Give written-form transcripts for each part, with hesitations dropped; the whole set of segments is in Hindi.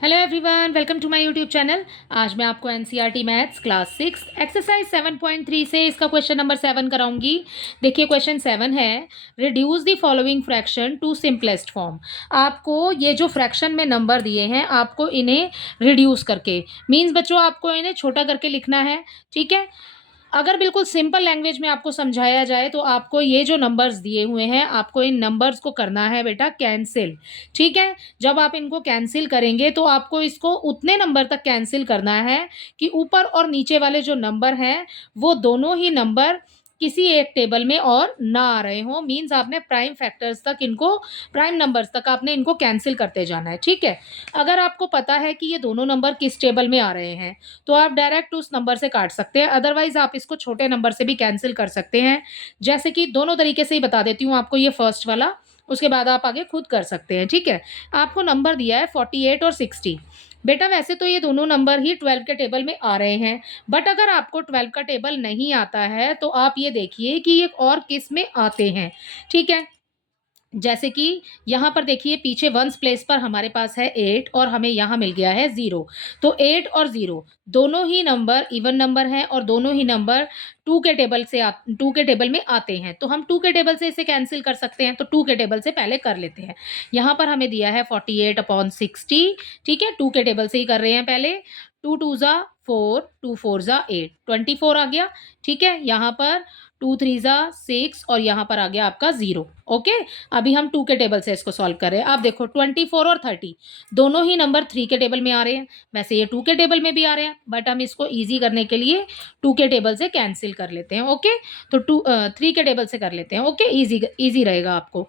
Hello everyone, welcome to my YouTube channel. आज मैं आपको एनसीईआरटी मैथ्स क्लास 6 एक्सरसाइज 7.3 से इसका क्वेश्चन नंबर 7 कराऊंगी। देखिए क्वेश्चन 7 है, reduce the following fraction to simplest form. आपको ये जो फ्रैक्शन में नंबर दिए हैं, आपको इन्हें रिड्यूस करके, मीन्स बच्चों आपको इन्हें छोटा करके लिखना है। ठीक है, अगर बिल्कुल सिंपल लैंग्वेज में आपको समझाया जाए तो आपको ये जो नंबर्स दिए हुए हैं, आपको इन नंबर्स को करना है बेटा कैंसिल। ठीक है, जब आप इनको कैंसिल करेंगे तो आपको इसको उतने नंबर तक कैंसिल करना है कि ऊपर और नीचे वाले जो नंबर हैं वो दोनों ही नंबर किसी एक टेबल में और ना आ रहे हों। मीन्स आपने प्राइम फैक्टर्स तक इनको, प्राइम नंबर्स तक आपने इनको कैंसिल करते जाना है। ठीक है, अगर आपको पता है कि ये दोनों नंबर किस टेबल में आ रहे हैं तो आप डायरेक्ट उस नंबर से काट सकते हैं, अदरवाइज आप इसको छोटे नंबर से भी कैंसिल कर सकते हैं। जैसे कि दोनों तरीके से ही बता देती हूँ आपको, ये फर्स्ट वाला, उसके बाद आप आगे खुद कर सकते हैं। ठीक है, आपको नंबर दिया है 48 और 60। बेटा वैसे तो ये दोनों नंबर ही 12 के टेबल में आ रहे हैं, बट अगर आपको 12 का टेबल नहीं आता है तो आप ये देखिए कि ये और किस में आते हैं। ठीक है, जैसे कि यहाँ पर देखिए पीछे वंस प्लेस पर हमारे पास है 8 और हमें यहाँ मिल गया है 0। तो 8 और 0 दोनों ही नंबर इवन नंबर हैं और दोनों ही नंबर 2 के टेबल से 2 के टेबल में आते हैं, तो हम 2 के टेबल से इसे कैंसिल कर सकते हैं। तो 2 के टेबल से पहले कर लेते हैं। यहाँ पर हमें दिया है 48/60। ठीक है, 2 के टेबल से ही कर रहे हैं पहले। 2 2 ज़ा 4, 2 4 ज़ा 8, 24 आ गया। ठीक है, यहाँ पर 2 3 ज़ा 6 और यहाँ पर आ गया आपका 0। ओके, अभी हम 2 के टेबल से इसको सॉल्व कर रहे हैं। आप देखो 24 और 30 दोनों ही नंबर 3 के टेबल में आ रहे हैं। वैसे ये 2 के टेबल में भी आ रहे हैं, बट हम इसको ईजी करने के लिए 2 के टेबल से कैंसिल कर लेते हैं। ओके, तो 3 के टेबल से कर लेते हैं। ओके, ईजी ईजी रहेगा आपको।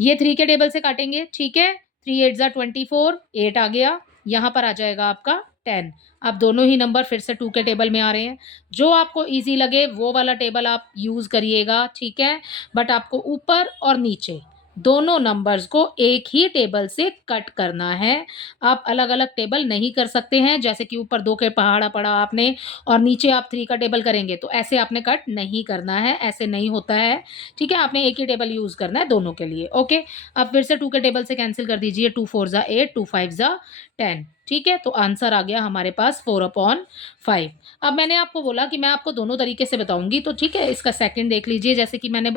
ये 3 के टेबल से काटेंगे। ठीक है, 3 8 ज़ा 24, 8 आ गया। यहाँ पर आ जाएगा आपका 10। अब दोनों ही नंबर फिर से 2 के टेबल में आ रहे हैं। जो आपको ईजी लगे वो वाला टेबल आप यूज़ करिएगा। ठीक है, बट आपको ऊपर और नीचे दोनों नंबर्स को एक ही टेबल से कट करना है। आप अलग-अलग टेबल नहीं कर सकते हैं, जैसे कि ऊपर 2 के पहाड़ा पड़ा आपने और नीचे आप 3 का टेबल करेंगे, तो ऐसे आपने कट नहीं करना है, ऐसे नहीं होता है। ठीक है, आपने एक ही टेबल यूज़ करना है दोनों के लिए। ओके, अब फिर से 2 के टेबल से कैंसिल कर दीजिए। 2 4 ज़ा 8, 2 5 ज़ा 10। ठीक है, तो आंसर आ गया हमारे पास 4/5। अब मैंने आपको बोला कि मैं आपको दोनों तरीके से बताऊँगी, तो ठीक है, इसका सेकंड देख लीजिए। जैसे कि मैंने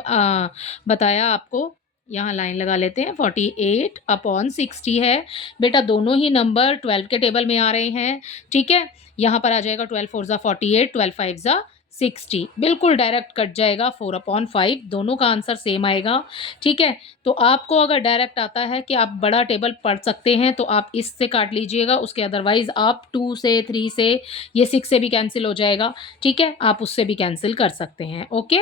बताया आपको, यहाँ लाइन लगा लेते हैं। 48/60 है। बेटा दोनों ही नंबर 12 के टेबल में आ रहे हैं। ठीक है, यहाँ पर आ जाएगा 12 4 ज़ा 48, 12 5 ज़ा 60। बिल्कुल डायरेक्ट कट जाएगा 4/5, दोनों का आंसर सेम आएगा। ठीक है, तो आपको अगर डायरेक्ट आता है कि आप बड़ा टेबल पढ़ सकते हैं तो आप इससे काट लीजिएगा, उसके अदरवाइज आप 2 से 3 से, ये 6 से भी कैंसिल हो जाएगा। ठीक है, आप उससे भी कैंसिल कर सकते हैं। ओके,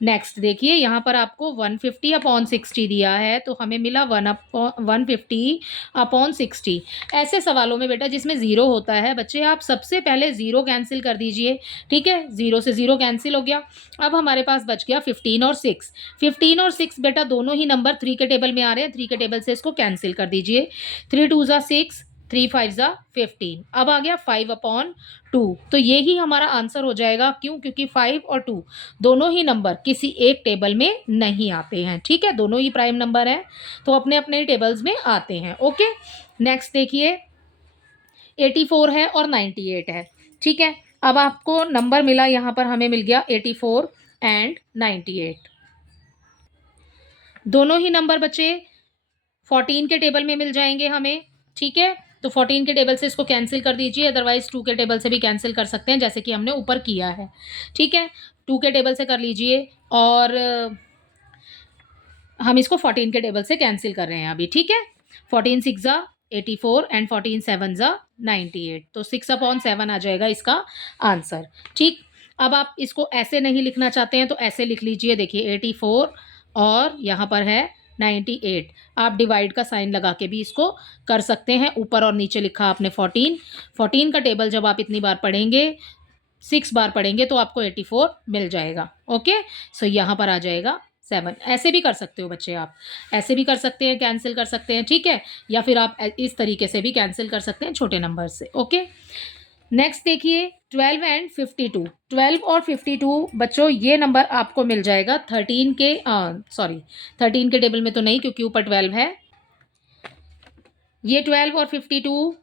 नेक्स्ट देखिए, यहाँ पर आपको 150/60 दिया है, तो हमें मिला 150/60। ऐसे सवालों में बेटा जिसमें ज़ीरो होता है, बच्चे आप सबसे पहले ज़ीरो कैंसिल कर दीजिए। ठीक है, 0 से 0 कैंसिल हो गया। अब हमारे पास बच गया 15 और 6। 15 और 6 बेटा दोनों ही नंबर 3 के टेबल में आ रहे हैं। 3 के टेबल से इसको कैंसिल कर दीजिए। 3 2 ज़ा 6, 3 5 ज़ा 15। अब आ गया 5/2। तो ये ही हमारा आंसर हो जाएगा। क्यों? क्योंकि 5 और 2 दोनों ही नंबर किसी एक टेबल में नहीं आते हैं। ठीक है, दोनों ही प्राइम नंबर हैं, तो अपने अपने टेबल्स में आते हैं। ओके, नेक्स्ट देखिए, 84 है और 98 है। ठीक है, अब आपको नंबर मिला, यहाँ पर हमें मिल गया 84 एंड 98। दोनों ही नंबर बचे 14 के टेबल में मिल जाएंगे हमें। ठीक है, तो 14 के टेबल से इसको कैंसिल कर दीजिए, अदरवाइज 2 के टेबल से भी कैंसिल कर सकते हैं, जैसे कि हमने ऊपर किया है। ठीक है, 2 के टेबल से कर लीजिए और हम इसको 14 के टेबल से कैंसिल कर रहे हैं अभी। ठीक है, 14 6 ज़ा 84 एंड 14 7 ज़ा 98, तो 6/7 आ जाएगा इसका आंसर। ठीक, अब आप इसको ऐसे नहीं लिखना चाहते हैं तो ऐसे लिख लीजिए। देखिए 84 और यहाँ पर है 98, आप डिवाइड का साइन लगा के भी इसको कर सकते हैं। ऊपर और नीचे लिखा आपने 14। 14 का टेबल जब आप इतनी बार पढ़ेंगे, 6 बार पढ़ेंगे, तो आपको 84 मिल जाएगा। ओके, सो यहाँ पर आ जाएगा 7। ऐसे भी कर सकते हो बच्चे, आप ऐसे भी कर सकते हैं, कैंसिल कर सकते हैं। ठीक है, या फिर आप इस तरीके से भी कैंसिल कर सकते हैं छोटे नंबर से। ओके, नेक्स्ट देखिए 12 एंड 52। 12 और 52 बच्चों ये नंबर आपको मिल जाएगा 13 के, सॉरी 13 के टेबल में तो नहीं, क्योंकि ऊपर 12 है। ये 12 और 52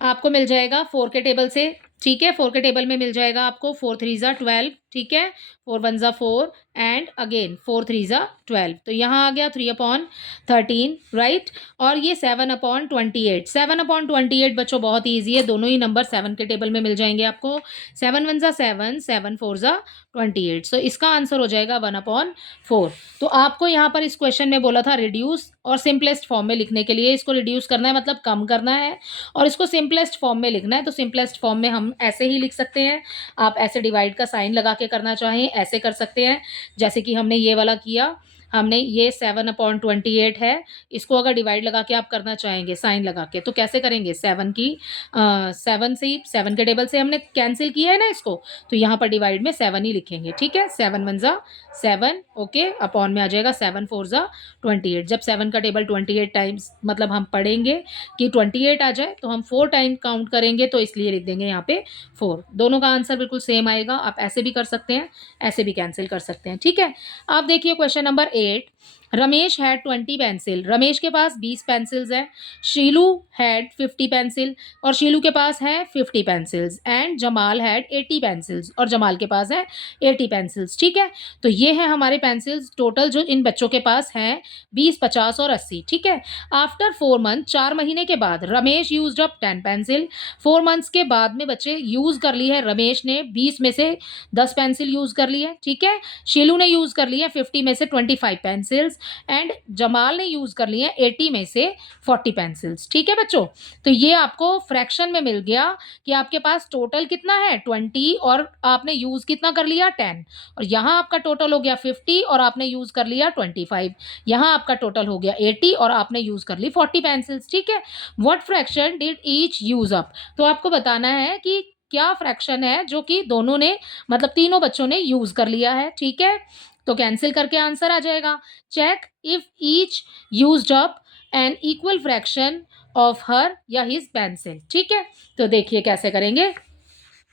आपको मिल जाएगा 4 के टेबल से, ठीक है? 4 के टेबल में मिल जाएगा आपको 4 3 ज़ा 12, ठीक है? 4 1 ज़ा 4 एंड अगेन 4 3 ज़ा 12, तो यहाँ आ गया 3/13, राइट? और ये 7/28, 7/28 बच्चों बहुत ईज़ी है, दोनों ही नंबर 7 के टेबल में मिल जाएँगे आपको। 7 1 ज़ा 7, 7 4 ज़ा 28, सो इसका आंसर हो जाएगा 1/4। तो आपको यहाँ पर इस क्वेश्चन में बोला था रिड्यूस और सिंपलेस्ट फॉर्म में लिखने के लिए, इसको रिड्यूस करना है मतलब कम करना है, और इसको सिंपलेस्ट फॉर्म में लिखना है, तो सिंपलेस्ट फॉर्म में हम ऐसे ही लिख सकते हैं। आप ऐसे डिवाइड का साइन लगा के करना चाहें ऐसे कर सकते हैं, जैसे कि हमने ये वाला किया। हमने ये 7/28 है, इसको अगर डिवाइड लगा के आप करना चाहेंगे साइन लगा के, तो कैसे करेंगे? 7 से 7 के टेबल से हमने कैंसिल किया है ना इसको, तो यहाँ पर डिवाइड में 7 ही लिखेंगे, ठीक है? 7 1 ज़ा 7, ओके, अपॉन में आ जाएगा 7 4 ज़ा 28। जब 7 का टेबल 28 टाइम्स मतलब हम पढ़ेंगे कि 28 आ जाए, तो हम 4 टाइम काउंट करेंगे, तो इसलिए लिख देंगे यहाँ पे 4। दोनों का आंसर बिल्कुल सेम आएगा, आप ऐसे भी कर सकते हैं, ऐसे भी कैंसिल कर सकते हैं, ठीक है? आप देखिए question number 8, Ramesh had 20 pencil, Ramesh के पास 20 पेंसिल्स हैं। शीलू हैड 50 पेंसिल, और शीलू के पास है 50 pencils, and Jamal had 80 pencils, और जमाल के पास है 80 पेंसिल्स, ठीक है? तो ये है हमारे पेंसिल्स टोटल जो इन बच्चों के पास हैं, 20, 50 और 80, ठीक है? आफ्टर 4 मंथ, 4 महीने के बाद Ramesh used up 10 pencil, 4 months के बाद में बच्चे यूज़ कर ली है रमेश ने 20 में से 10 पेंसिल यूज़ कर ली है, ठीक है? शीलू ने यूज़ कर ली है 50 में से 25 पेंसिल्स, एंड जमाल ने यूज़ कर ली है 80 में से 40 पेंसिल्स, ठीक है बच्चों? तो ये आपको फ्रैक्शन में मिल गया कि आपके पास टोटल कितना है 20, और आपने यूज़ कितना कर लिया 10, और यहाँ आपका टोटल हो गया 50 और आपने यूज़ कर लिया 25, यहाँ आपका टोटल हो गया 80 और आपने यूज़ कर ली 40 पेंसिल्स, ठीक है? What fraction did each use up? तो आपको बताना है कि क्या फ्रैक्शन है जो कि दोनों ने मतलब तीनों बच्चों ने यूज़ कर लिया है, ठीक है? तो कैंसिल करके आंसर आ जाएगा। Check if each used up an equal fraction of her या हिज पेंसिल, ठीक है? तो देखिए कैसे करेंगे।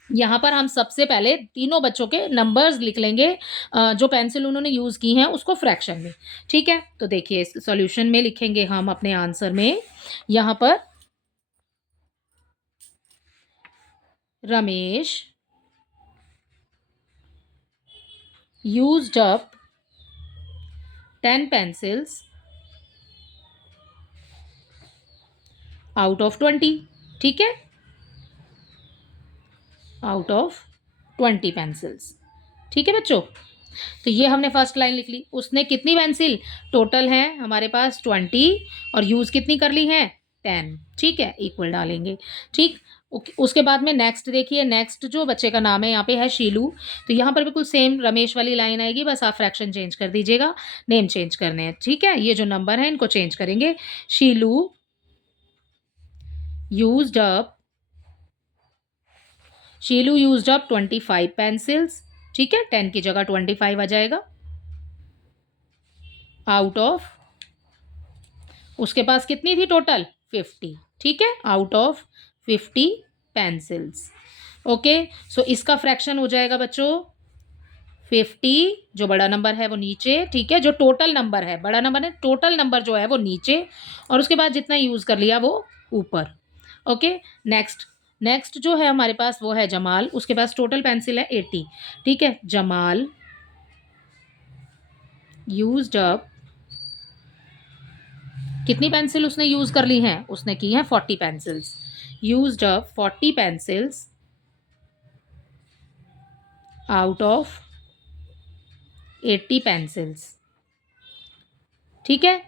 यहाँ पर हम सबसे पहले तीनों बच्चों के नंबर्स लिख लेंगे, जो पेंसिल उन्होंने यूज़ की हैं उसको फ्रैक्शन में, ठीक है? तो देखिए सॉल्यूशन में लिखेंगे हम अपने आंसर में, यहाँ पर Ramesh used up 10 pencils out of 20, ठीक है? आउट ऑफ 20 पेंसिल्स, ठीक है बच्चों? तो ये हमने फर्स्ट लाइन लिख ली। उसने कितनी पेंसिल टोटल है हमारे पास 20, और यूज़ कितनी कर ली है 10, ठीक है? इक्वल डालेंगे, ठीक? उसके बाद में नेक्स्ट देखिए, नेक्स्ट जो बच्चे का नाम है यहाँ पे है शीलू, तो यहाँ पर बिल्कुल सेम रमेश वाली लाइन आएगी, बस आप फ्रैक्शन चेंज कर दीजिएगा, नेम चेंज करने हैं, ठीक है? ये जो नंबर है इनको चेंज करेंगे। शीलू used up शीलू used up 25 pencils, ठीक है? 10 की जगह 25 आ जाएगा, आउट ऑफ उसके पास कितनी थी टोटल 50, ठीक है? Out of 50 pencils, okay? So इसका फ्रैक्शन हो जाएगा बच्चों 50, जो बड़ा नंबर है वो नीचे, ठीक है? जो टोटल नंबर है, बड़ा नंबर है, टोटल नंबर जो है वो नीचे, और उसके बाद जितना यूज़ कर लिया वो ऊपर, ओके? नेक्स्ट नेक्स्ट जो है हमारे पास वो है जमाल, उसके पास टोटल पेंसिल है 80, ठीक है? जमाल यूज्ड अप कितनी पेंसिल उसने यूज़ कर ली हैं? उसने की हैं 40 pencils, used up 40 pencils out of 80 pencils, ठीक है?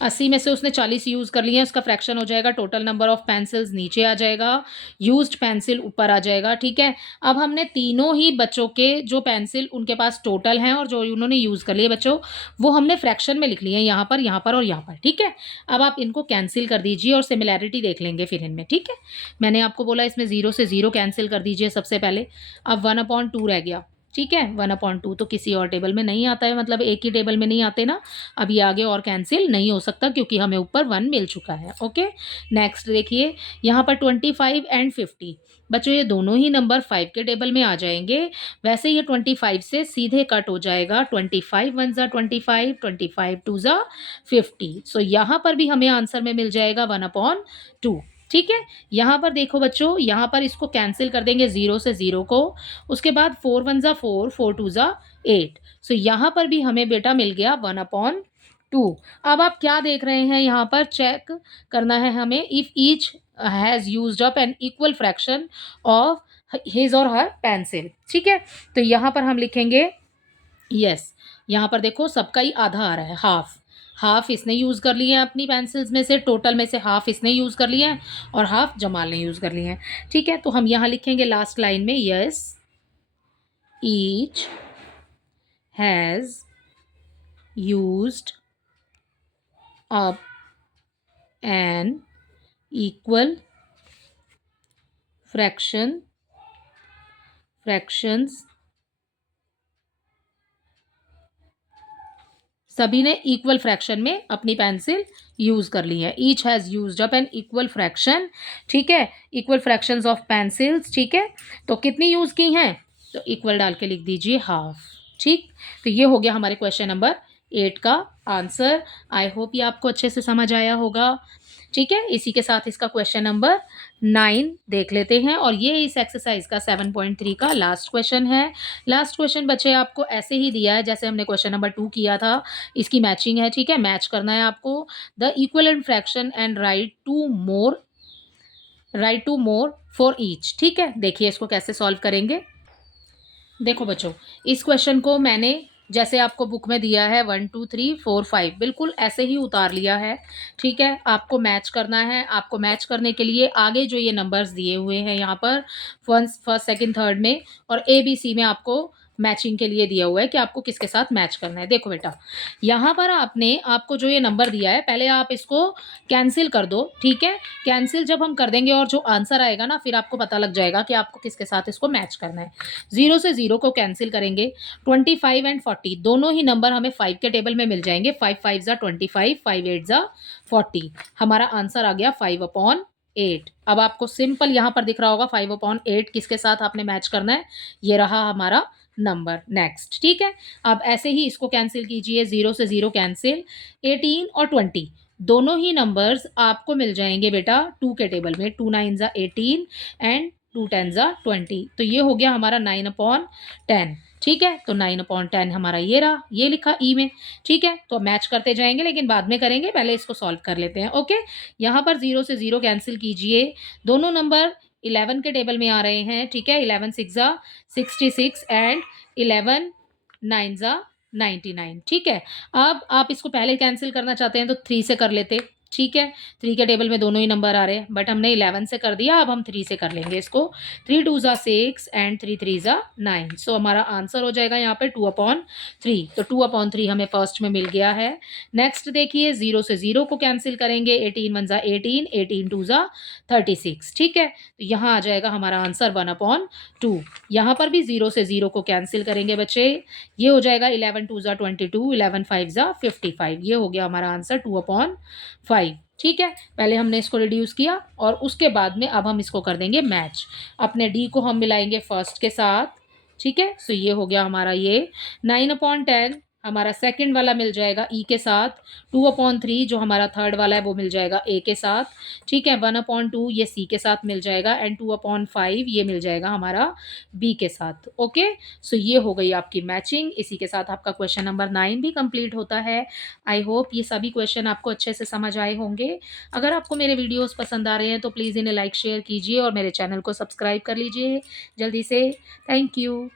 80 में से उसने 40 यूज़ कर लिए हैं, उसका फ्रैक्शन हो जाएगा टोटल नंबर ऑफ पेंसिल्स नीचे आ जाएगा, यूज्ड पेंसिल ऊपर आ जाएगा, ठीक है? अब हमने तीनों ही बच्चों के जो पेंसिल उनके पास टोटल हैं और जो उन्होंने यूज़ कर लिए बच्चों, वो हमने फ्रैक्शन में लिख लिए हैं, यहाँ पर और यहाँ पर, ठीक है? अब आप इनको कैंसिल कर दीजिए और सिमिलैरिटी देख लेंगे फिर इनमें, ठीक है? मैंने आपको बोला इसमें 0 से 0 कैंसिल कर दीजिए सबसे पहले। अब 1/2 रह गया, ठीक है? 1/2 तो किसी और टेबल में नहीं आता है, मतलब एक ही टेबल में नहीं आते ना, अब ये आगे और कैंसिल नहीं हो सकता क्योंकि हमें ऊपर 1 मिल चुका है, ओके? नेक्स्ट देखिए, यहाँ पर 25 एंड 50, बच्चों ये दोनों ही नंबर 5 के टेबल में आ जाएंगे। वैसे ये 25 से सीधे कट हो जाएगा, 25 1 ज़ा 25, 25 2 ज़ा 50, सो यहाँ पर भी हमें आंसर में मिल जाएगा 1/2, ठीक है। यहाँ पर देखो बच्चों, यहाँ पर इसको कैंसिल कर देंगे 0 से 0 को, उसके बाद 4 वन ज़ा 4, 4 टू ज़ा 8। सो यहाँ पर भी हमें बेटा मिल गया 1/2। अब आप क्या देख रहे हैं, यहाँ पर चेक करना है हमें, if each has used up an equal fraction of his और हर पेंसिल। ठीक है, तो यहाँ पर हम लिखेंगे यस। यहाँ पर देखो सबका ही आधा आ रहा है, हाफ। हाफ इसने यूज़ कर लिए हैं अपनी पेंसिल्स में से, टोटल में से हाफ इसने यूज़ कर लिए हैं और हाफ जमाल ने यूज़ कर लिए हैं। ठीक है, तो हम यहाँ लिखेंगे लास्ट लाइन में, yes each has used up an equal fractions, सभी ने इक्वल फ्रैक्शन में अपनी पेंसिल यूज़ कर ली है। Each has used up an equal fraction. ठीक है, इक्वल फ्रैक्शंस ऑफ पेंसिल्स। ठीक है, तो कितनी यूज़ की हैं, तो इक्वल डाल के लिख दीजिए हाफ। ठीक, तो ये हो गया हमारे क्वेश्चन नंबर 8 का आंसर। आई होप ये आपको अच्छे से समझ आया होगा। ठीक है, इसी के साथ इसका क्वेश्चन नंबर 9 देख लेते हैं, और ये इस एक्सरसाइज का 7.3 का लास्ट क्वेश्चन है। लास्ट क्वेश्चन बच्चे आपको ऐसे ही दिया है जैसे हमने क्वेश्चन नंबर 2 किया था, इसकी मैचिंग है। ठीक है, मैच करना है आपको। The equivalent fraction and write two more for each. ठीक है, देखिए इसको कैसे सॉल्व करेंगे। देखो बच्चों, इस क्वेश्चन को मैंने जैसे आपको बुक में दिया है 1 2 3 4 5 बिल्कुल ऐसे ही उतार लिया है। ठीक है, आपको मैच करना है। आपको मैच करने के लिए आगे जो ये नंबर्स दिए हुए हैं यहाँ पर फर्स्ट सेकंड थर्ड में और ABC में आपको मैचिंग के लिए दिया हुआ है कि आपको किसके साथ मैच करना है। देखो बेटा, यहाँ पर आपको जो ये नंबर दिया है, पहले आप इसको कैंसिल कर दो। ठीक है, कैंसिल जब हम कर देंगे और जो आंसर आएगा ना, फिर आपको पता लग जाएगा कि आपको किसके साथ इसको मैच करना है। 0 से 0 को कैंसिल करेंगे। 25 एंड 40 दोनों ही नंबर हमें 5 के टेबल में मिल जाएंगे। 5 5 ज़ा 25, 5 8 ज़ा 40। हमारा आंसर आ गया 5/8। अब आपको सिंपल यहाँ पर दिख रहा होगा 5/8 किसके साथ आपने मैच करना है, ये रहा हमारा नंबर। नेक्स्ट, ठीक है, अब ऐसे ही इसको कैंसिल कीजिए। 0 से 0 कैंसिल। 18 और 20 दोनों ही नंबर्स आपको मिल जाएंगे बेटा 2 के टेबल में। 2 9 ज़ा 18 एंड 2 10 ज़ा 20। तो ये हो गया हमारा 9/10। ठीक है, तो 9/10 हमारा ये रहा, ये लिखा ई में। ठीक है, तो मैच करते जाएंगे लेकिन बाद में करेंगे, पहले इसको सॉल्व कर लेते हैं। ओके, यहाँ पर 0 से 0 कैंसिल कीजिए। दोनों नंबर 11 के टेबल में आ रहे हैं। ठीक है, 11 6 ज़ा 66 एंड 11 9 ज़ा 99। ठीक है, अब आप इसको पहले कैंसिल करना चाहते हैं तो 3 से कर लेते। ठीक है, 3 के टेबल में दोनों ही नंबर आ रहे हैं, बट हमने 11 से कर दिया, अब हम 3 से कर लेंगे इसको। 3 2 ज़ा 6 एंड 3 3 ज़ा 9। सो हमारा आंसर हो जाएगा यहाँ पे 2/3। तो 2/3 हमें फर्स्ट में मिल गया है। नेक्स्ट देखिए, 0 से 0 को कैंसिल करेंगे। 18 1 ज़ा 18, 18 2 ज़ा 36। ठीक है, तो यहाँ आ जाएगा हमारा आंसर 1/2। यहाँ पर भी 0 से 0 को कैंसिल करेंगे बच्चे, ये हो जाएगा 11 2 ज़ा 22, 11 5 ज़ा 55। ये हो गया हमारा आंसर 2/5। ठीक है, पहले हमने इसको रिड्यूस किया और उसके बाद में अब हम इसको कर देंगे मैच। अपने डी को हम मिलाएंगे फर्स्ट के साथ। ठीक है, सो ये हो गया हमारा ये 9/10 हमारा सेकंड वाला मिल जाएगा ई के साथ। 2/3 जो हमारा थर्ड वाला है वो मिल जाएगा ए के साथ। ठीक है, 1/2 ये सी के साथ मिल जाएगा एंड 2/5 ये मिल जाएगा हमारा बी के साथ। ओके, सो ये हो गई आपकी मैचिंग। इसी के साथ आपका क्वेश्चन नंबर 9 भी कंप्लीट होता है। आई होप ये सभी क्वेश्चन आपको अच्छे से समझ आए होंगे। अगर आपको मेरे वीडियोस पसंद आ रहे हैं तो प्लीज़ इन्हें लाइक शेयर कीजिए और मेरे चैनल को सब्सक्राइब कर लीजिए जल्दी से। Thank you.